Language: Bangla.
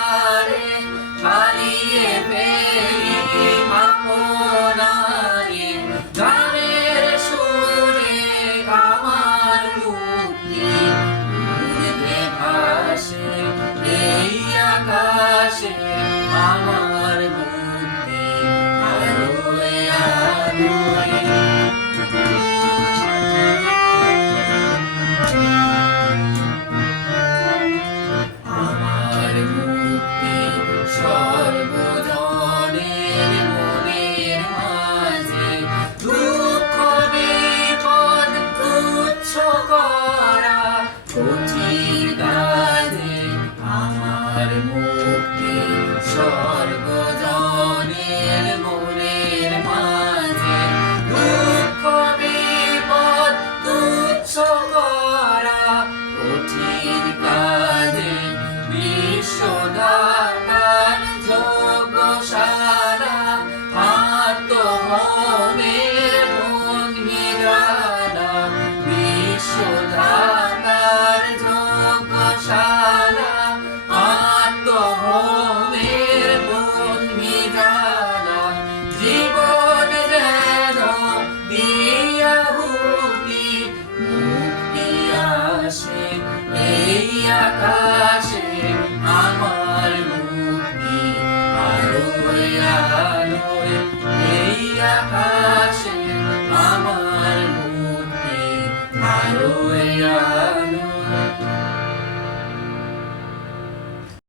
সংসারে হারিয়ে ফেলি আপনারে গানের সুরে আমার মুক্তি উড়ে ভাসে এই আকাশে আমার মুক্তি আলোয় আলোয় আমার মুক্তি সর্বজনের মনের মাঝে দুঃখ বিপদ তুচ্ছ করা কঠিন কাজে আমার মুক্তি সর্বজনের মনের মাঝে দুঃখ বিপদ তুচ্ছ করা কঠিন কাজে বিশ্বদাতার যোগশালা আত্মহমের মন মিলানা বিশ্বদাতার যোগশালা আত্মহমের মন মিলানা জীবন যেন দিয়াহুতি মুক্তি আসে এই আকাশে আমার মুক্তি আলোয় আলোয় এই আকাশে